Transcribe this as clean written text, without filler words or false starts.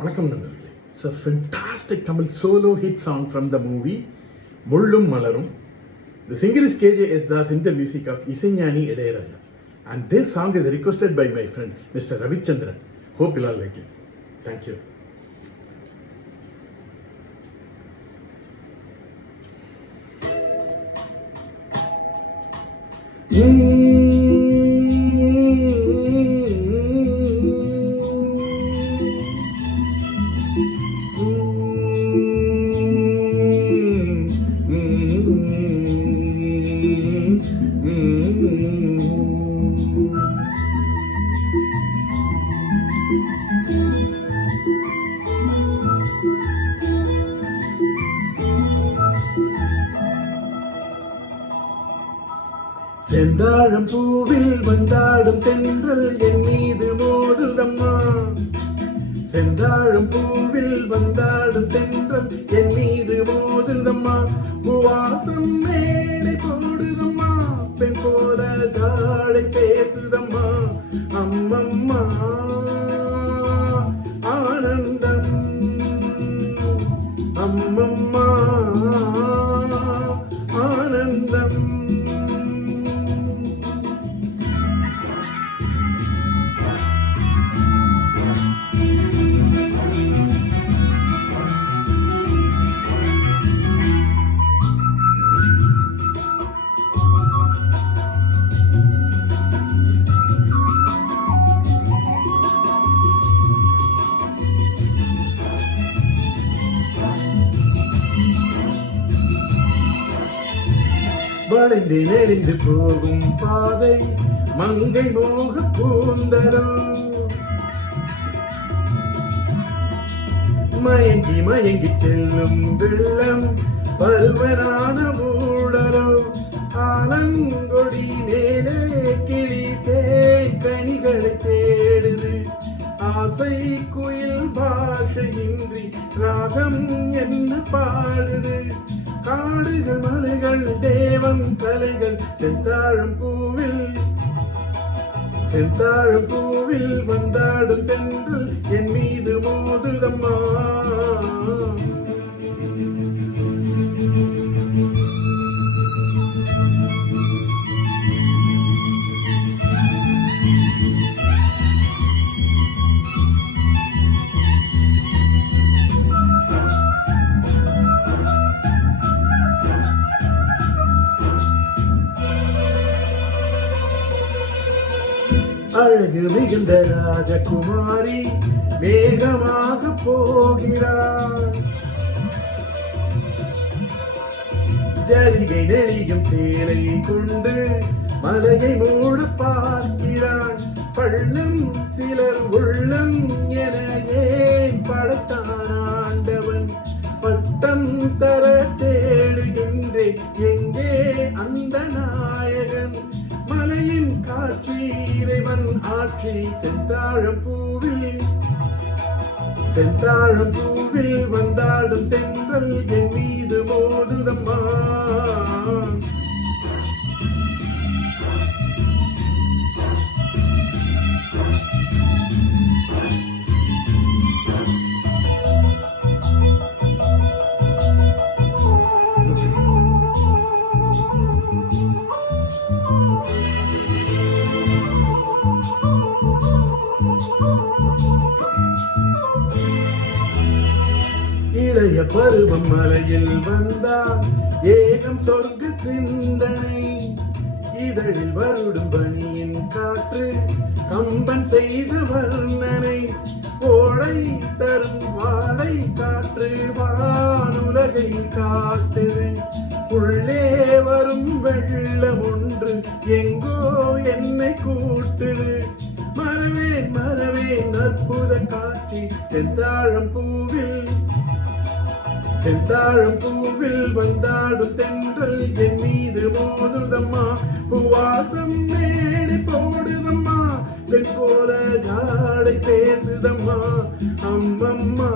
வணக்கம் நண்பர்களே. It's a fantastic Tamil solo hit song from the movie Mullum Malarum. The singer is KJ S. Das in the music of Isaignani Ilayaraja. And this song is requested by my friend Mr. Ravichandran. Hope you all like it. Thank you. செந்தாழம் பூவில் வந்தாடும் தென்றல் என் மீது மோதுதம்மா. செந்தாழம் பூவில் வந்தாடும் தென்றல் என் மீது மோதுதம்மா. பூவாசம் மேடை போடுதம்மா, பெண் போல ஜாடை பேசுதம்மா. அம்மம்மா ஆனந்தம், அம்மம்மா ஆனந்தம். வளைந்து நெளிந்து போகும் பாதை மங்கை மோக கூந்தலோ. மயங்கி மயங்கி செல்லும் வெள்ளம் பருவனான மூடலோ. ஆலங்கொடி மேலே கிளி தேன் கனிகளை தேடுது. ஆசை குயில் பாஷையின்றி ராகம் என்ன பாடுது. காடுகள் மலைகள் தேவன் கலைகள் செந்தாழம் பூவில், செந்தாழம் பூவில் வந்தாடும் தென்றல் என் மீது மோதுதம்மா. அழகு மிகுந்த ராஜகுமாரி வேகமாக போகிறார். ஜரிகை நெளியும் சேலை கொண்டு மலையை மூட பார்க்கிறார். பள்ளம் சிலர் உள்ளம் என ஏன் படைத்தான் ஆண்டவன். பட்டம் தர தேடுகின்றேன் எங்கே அந்த நாயகன். மலையின் காட்சி இறைவன் ஆட்சி செந்தாழம் பூவில், செந்தாழம் பூவில் வந்தாடும் தென்றல் என் மீது மோதுதம்மா. இளைய பருவம் மலையில் வந்தால் ஏகம் சொர்க்க சிந்தனை. இதழில் வருடும் பனியின் காற்று கம்பன் செய்த வர்ணனை. கோடை தரும் வாடை காற்று வானுலகை காட்டுது. உள்ளே வரும் வெள்ளம் ஒன்று எங்கோ என்னை கூட்டுது. மறவேன் மறவேன் அற்புத காட்சி செந்தாழம் பூவில், செந்தாழம் பூவில் வந்தாடும் தென்றல் என் மீது மோதுதம்மா. பூவாசம் மேடை போடுதம்மா, பெண் போல ஜாடை பேசுதம்மா. அம்மம்மா